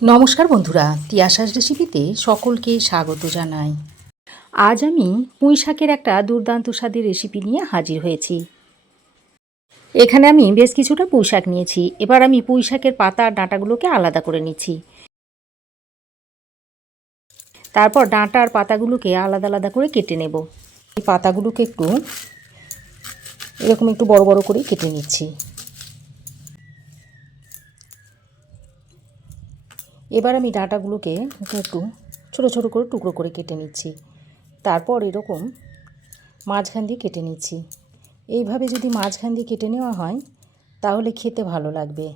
নমস্কার বন্ধুরা, তিয়াসার রেসিপিতে সকলকে স্বাগত জানাই। আজ আমি পুঁই শাকের একটা দুর্দান্ত স্বাদের রেসিপি নিয়ে হাজির হয়েছি। এখানে আমি বেশ কিছুটা পুঁই শাক নিয়েছি। এবার আমি পুঁই শাকের পাতা আর ডাঁটাগুলোকে আলাদা করে নিচ্ছি। তারপর ডাঁটা আর পাতাগুলোকে আলাদা আলাদা করে কেটে নেব। এই পাতাগুলোকে এরকম একটু বড় বড় করে কেটে নিচ্ছি। এবার আমি ডাঁটাগুলোকে একটু ছোটো ছোটো করে টুকরো করে কেটে নিচ্ছি। তারপর এরকম মাঝখান দিয়ে কেটে নিচ্ছি। এইভাবে যদি মাঝখান দিয়ে কেটে নেওয়া হয় তাহলে খেতে ভালো লাগবে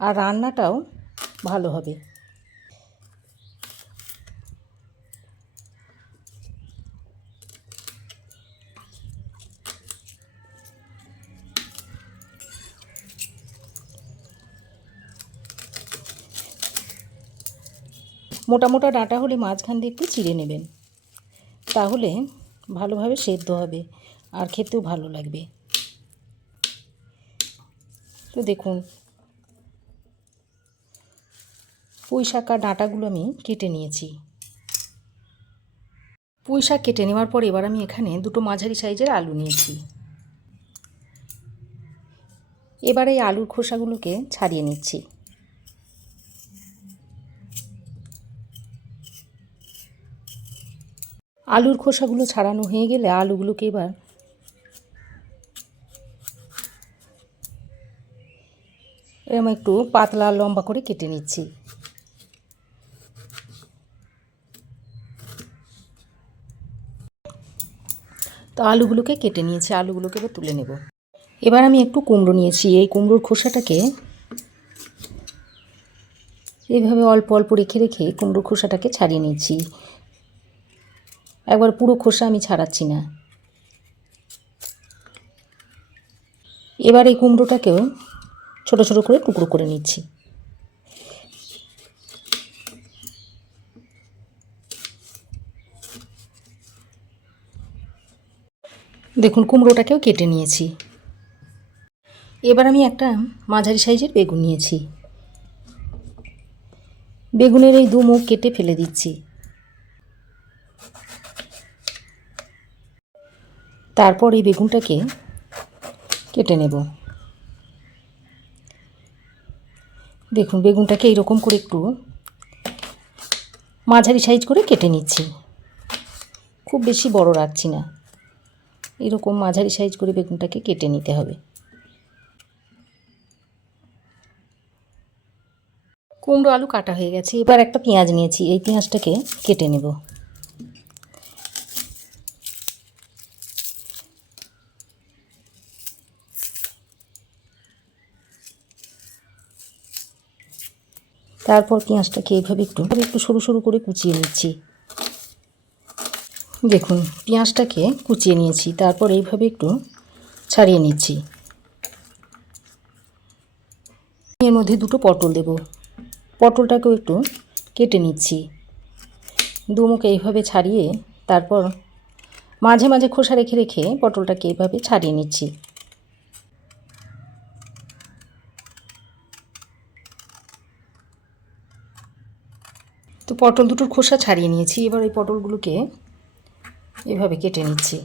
আর রান্নাটাও ভালো হবে। মোটা মোটা ডাঁটা হলে মাঝখান দিয়ে একটু চিড়ে নেবেন, তাহলে ভালোভাবে সেদ্ধ হবে আর খেতেও ভালো লাগবে। তো দেখুন, পুঁই শাক আর ডাঁটাগুলো আমি কেটে নিয়েছি। পুঁই শাক কেটে নেওয়ার পর এবার আমি এখানে দুটো মাঝারি সাইজের আলু নিয়েছি। এবার এই আলুর খোসাগুলোকে ছাড়িয়ে নিচ্ছি। আলুর খোসাগুলো ছাড়ানো হয়ে গেলে আলুগুলোকে এবার এরকম একটু পাতলা লম্বা করে কেটে নিচ্ছি। তো আলুগুলোকে কেটে নিয়েছি, আলুগুলোকে এবার তুলে নেব। এবার আমি একটু কুমড়ো নিয়েছি। এই কুমড়োর খোসাটাকে এইভাবে অল্প অল্প রেখে রেখে কুমড়োর খোসাটাকে ছাড়িয়ে নিচ্ছি। একবার পুরো খোসা আমি ছাড়াচ্ছি না। এবার এই কুমড়োটাকেও ছোট ছোট করে টুকরো করে নিচ্ছি। দেখুন, কুমড়োটাকেও কেটে নিয়েছি। এবার আমি একটা মাঝারি সাইজের বেগুন নিয়েছি। বেগুনের এই দু মুখ কেটে ফেলে দিচ্ছি। তারপর এই বেগুনটাকে কেটে নেব। দেখুন, বেগুনটাকে এইরকম করে একটু মাঝারি সাইজ করে কেটে নিচ্ছি। খুব বেশি বড় রাখছি না, এরকম মাঝারি সাইজ করে বেগুনটাকে কেটে নিতে হবে। কুমড়ো আলু কাটা হয়ে গেছে। এবার একটা পেঁয়াজ নিয়েছি, এই পেঁয়াজটাকে কেটে নেব। তারপর পেঁয়াজটাকে এইভাবে একটু সরু সরু করে কুচিয়ে নিচ্ছি। দেখুন, পেঁয়াজটাকে কুচিয়ে নিয়েছি, তারপর এইভাবে একটু ছাড়িয়ে নিচ্ছি। এর মধ্যে দুটো পটল দেব। পটলটাকেও একটু কেটে নিচ্ছি। দুমুখ এইভাবে ছাড়িয়ে তারপর মাঝে মাঝে খোসা রেখে রেখে পটলটাকে এইভাবে ছাড়িয়ে নিচ্ছি। তো পটল দুটোর খোসা ছাড়িয়ে নিয়েছি। এবার এই পটলগুলোকে এভাবে কেটে নিচ্ছি।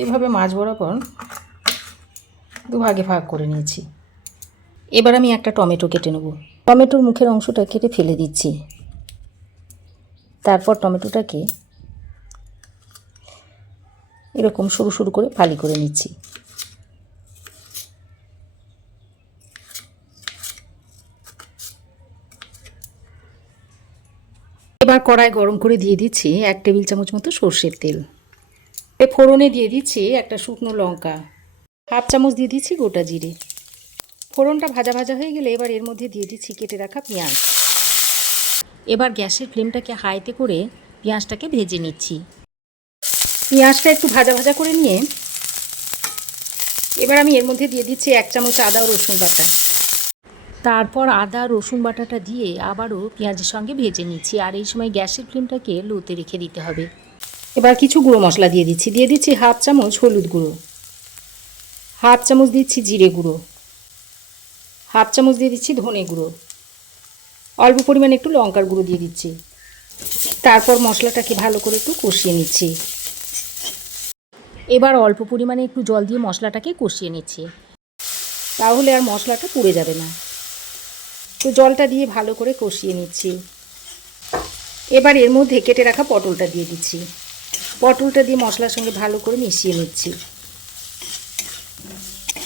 এইভাবে মাঝ বরাবর দুভাগে ভাগ করে নিয়েছি। এবার আমি একটা টমেটো কেটে নেব। টমেটোর মুখের অংশটা কেটে ফেলে দিচ্ছি। তারপর টমেটোটাকে এরকম সরু সরু করে ফালি করে নিচ্ছি। এবার কড়াই গরম করে দিয়ে দিচ্ছি 1 টেবিল চামচ মতো সর্ষের তেল। ফোড়নে দিয়ে দিচ্ছি একটা শুকনো লঙ্কা, হাফ চামচ দিয়ে দিচ্ছি গোটা জিরে। ফোড়নটা ভাজা ভাজা হয়ে গেলে এবার এর মধ্যে দিয়ে দিচ্ছি কেটে রাখা পেঁয়াজ। এবার গ্যাসের ফ্লেমটাকে হাইতে করে পেঁয়াজটাকে ভেজে নিচ্ছি। পেঁয়াজটা একটু ভাজা ভাজা করে নিয়ে এবার আমি এর মধ্যে দিয়ে দিচ্ছি 1 চামচ আদা ও রসুন বাটা। তারপর আদা রসুন বাটাটা দিয়ে আবারও পেঁয়াজের সঙ্গে ভেজে নিচ্ছি। আর এই সময় গ্যাসের ফ্লেমটাকে লোতে রেখে দিতে হবে। এবার কিছু গুঁড়ো মশলা দিয়ে দিচ্ছি হাফ চামচ হলুদ গুঁড়ো, হাফ চামচ দিচ্ছি জিরে গুঁড়ো, হাফ চামচ দিয়ে দিচ্ছি ধনে গুঁড়ো, অল্প পরিমাণে একটু লঙ্কার গুঁড়ো দিয়ে দিচ্ছি। তারপর মশলাটাকে ভালো করে একটু কষিয়ে নিচ্ছি। এবার অল্প পরিমাণে একটু জল দিয়ে মশলাটাকে কষিয়ে নিচ্ছি, তাহলে আর মশলাটা পুড়ে যাবে না। তো জলটা দিয়ে ভালো করে কষিয়ে নিচ্ছি। এবার এর মধ্যে কেটে রাখা পটলটা দিয়ে দিচ্ছি। পটলটা দিয়ে মশলার সঙ্গে ভালো করে মিশিয়ে নিচ্ছি।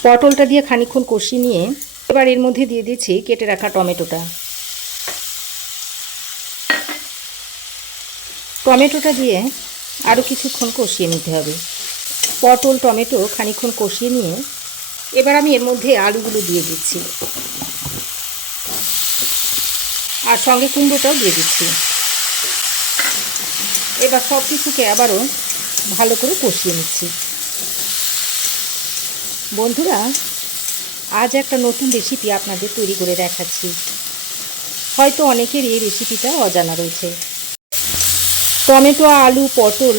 পটলটা দিয়ে খানিকক্ষণ কষিয়ে নিয়ে এবার এর মধ্যে দিয়ে দিচ্ছি কেটে রাখা টমেটোটা। টমেটোটা দিয়ে আরও কিছুক্ষণ কষিয়ে নিতে হবে। পটল টমেটো খানিকক্ষণ কষিয়ে নিয়ে এবার আমি এর মধ্যে আলুগুলো দিয়ে দিচ্ছি, আর সঙ্গে কুমড়োটাও দিয়ে দিচ্ছি। এবার সব কিছুকে আবারও ভালো করে কষিয়ে নিচ্ছি। বন্ধুরা, আজ একটা নতুন রেসিপি আপনাদের তৈরি করে দেখাচ্ছি। হয়তো অনেকের এই রেসিপিটা অজানা রয়েছে। টমেটো, আলু, পটল,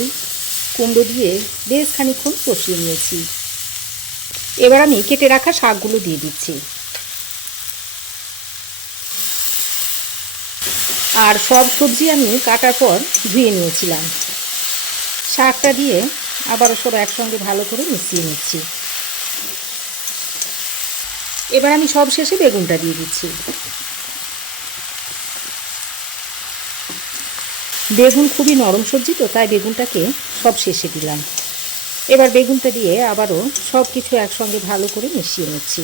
কুমড়ো দিয়ে বেশ খানিকক্ষণ কষিয়ে নিয়েছি। এবার আমি কেটে রাখা শাকগুলো দিয়ে দিচ্ছি, আর সব সবজি আমি কাটার পর ধুয়ে নিয়েছিলাম। শাকটা দিয়ে আবারও সব একসঙ্গে ভালো করে মিশিয়ে নিচ্ছি। এবার আমি সব শেষে বেগুনটা দিয়ে দিচ্ছি। বেগুন খুবই নরম সবজি, তো তাই বেগুনটাকে সব শেষে দিলাম। এবার বেগুনটা দিয়ে আবারও সব কিছু একসঙ্গে ভালো করে মিশিয়ে নিচ্ছি।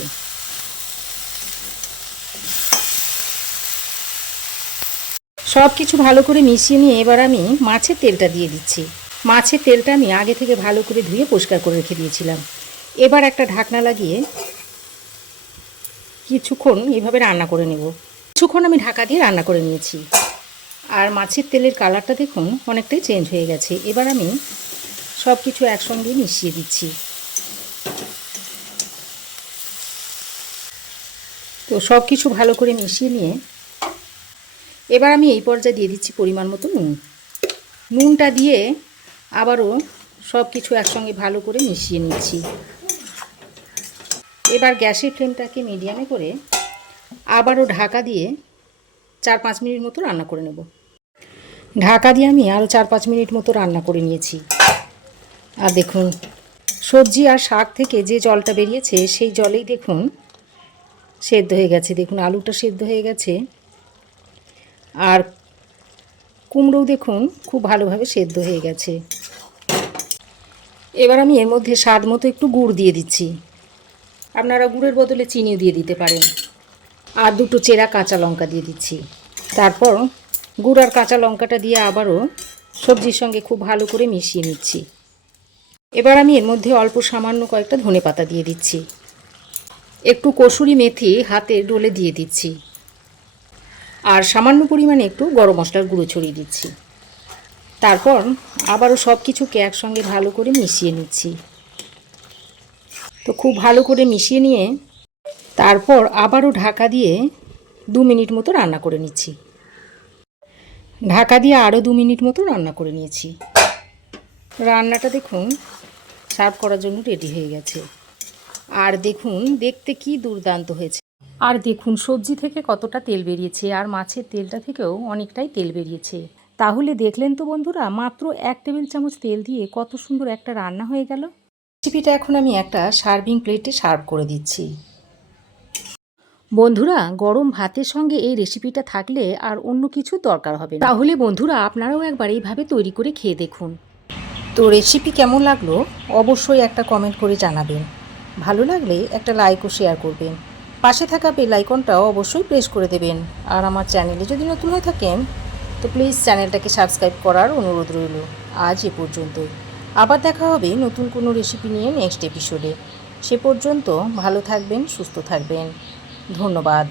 সব কিছু ভালো করে মিশিয়ে নিয়ে এবার আমি মাছের তেলটা দিয়ে দিচ্ছি। মাছের তেলটা আমি আগে থেকে ভালো করে ধুয়ে পরিষ্কার করে রেখে দিয়েছিলাম। এবার একটা ঢাকনা লাগিয়ে কিছুক্ষণ এভাবে রান্না করে নেব। কিছুক্ষণ আমি ঢাকা দিয়ে রান্না করে নিয়েছি, আর মাছের তেলের কালারটা দেখুন অনেকটাই চেঞ্জ হয়ে গেছে। এবার আমি সব কিছু একসঙ্গে মিশিয়ে দিচ্ছি। তো সব কিছু ভালো করে মিশিয়ে নিয়ে এবার আমি এই পর্যায়ে দিয়ে দিচ্ছি পরিমাণ মতো নুন। নুনটা দিয়ে আবারও সব কিছু একসঙ্গে ভালো করে মিশিয়ে নিচ্ছি। এবার গ্যাসের ফ্লেমটাকে মিডিয়ামে করে আবারও ঢাকা দিয়ে 4-5 মিনিট মতো রান্না করে নেব। ঢাকা দিয়ে আমি আরও 4-5 মিনিট মতো রান্না করে নিয়েছি। আর দেখুন, সবজি আর শাক থেকে যে জলটা বেরিয়েছে সেই জলেই দেখুন সেদ্ধ হয়ে গেছে। দেখুন আলুটা সেদ্ধ হয়ে গেছে, আর কুমড়োও দেখুন খুব ভালোভাবে সেদ্ধ হয়ে গেছে। এবার আমি এর মধ্যে স্বাদ মতো একটু গুড় দিয়ে দিচ্ছি। আপনারা গুড়ের বদলে চিনিও দিয়ে দিতে পারেন। আর 2টো চেরা কাঁচা লঙ্কা দিয়ে দিচ্ছি। তারপর গুড় আর কাঁচা লঙ্কাটা দিয়ে আবারও সবজির সঙ্গে খুব ভালো করে মিশিয়ে নিচ্ছি। এবার আমি এর মধ্যে অল্প সামান্য কয়েকটা ধনেপাতা দিয়ে দিচ্ছি। একটু কসুরি মেথি হাতে ডলে দিয়ে দিচ্ছি, আর সামান্য পরিমাণে একটু গরম মশলার গুঁড়ো ছড়িয়ে দিচ্ছি। তারপর আবারও সব কিছুকে একসঙ্গে ভালো করে মিশিয়ে নিচ্ছি। তো খুব ভালো করে মিশিয়ে নিয়ে তারপর আবারও ঢাকা দিয়ে 2 মিনিট মতো রান্না করে নিচ্ছি। ঢাকা দিয়ে আরও 2 মিনিট মতো রান্না করে নিয়েছি। রান্নাটা দেখুন সার্ভ করার জন্য রেডি হয়ে গেছে। আর দেখুন দেখতে কি দুর্দান্ত হয়েছে। আর দেখুন সবজি থেকে কতটা তেল বেরিয়েছে, আর মাছের তেলটা থেকেও অনেকটাই তেল বেরিয়েছে। তাহলে দেখলেন তো বন্ধুরা, মাত্র 1 টেবিল চামচ তেল দিয়ে কত সুন্দর একটা রান্না হয়ে গেল। রেসিপিটা এখন আমি একটা সার্ভিং প্লেটে সার্ভ করে দিচ্ছি। বন্ধুরা, গরম ভাতের সঙ্গে এই রেসিপিটা থাকলে আর অন্য কিছু দরকার হবে না। তাহলে বন্ধুরা আপনারাও একবার এইভাবে তৈরি করে খেয়ে দেখুন। তো রেসিপি কেমন লাগলো অবশ্যই একটা কমেন্ট করে জানাবেন। ভালো লাগলে একটা লাইক ও শেয়ার করবেন। পাশে থাকা বেল আইকনটাও অবশ্যই প্রেস করে দেবেন। আর আমার চ্যানেলে যদি নতুন হয়ে থাকেন তো প্লিজ চ্যানেলটাকে সাবস্ক্রাইব করার অনুরোধ রইল। আজ এ পর্যন্তই। আবার দেখা হবে নতুন কোনো রেসিপি নিয়ে নেক্সট এপিসোডে। সে পর্যন্ত ভালো থাকবেন, সুস্থ থাকবেন। ধন্যবাদ।